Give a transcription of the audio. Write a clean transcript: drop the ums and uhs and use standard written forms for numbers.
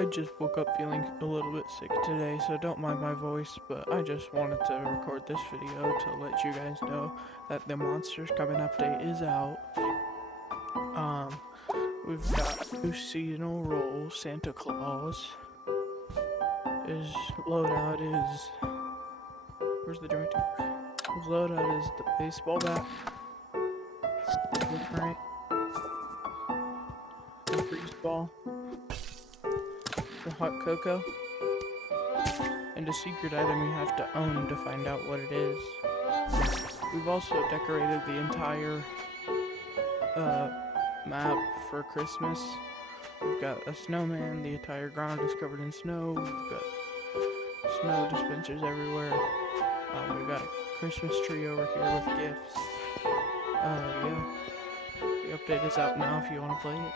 I just woke up feeling a little bit sick today, so don't mind my voice, but I just wanted to record this video to let you guys know that the Monsters Coming update is out. We've got new seasonal role, Santa Claus. His loadout is... Where's the joint? His loadout is the baseball bat, right? The freeze ball, the hot cocoa, and a secret item you have to own to find out what it is. We've also decorated the entire map for Christmas. We've got a snowman, the entire ground is covered in snow, we've got snow dispensers everywhere. We've got a Christmas tree over here with gifts. Yeah. The update is out now if you want to play it.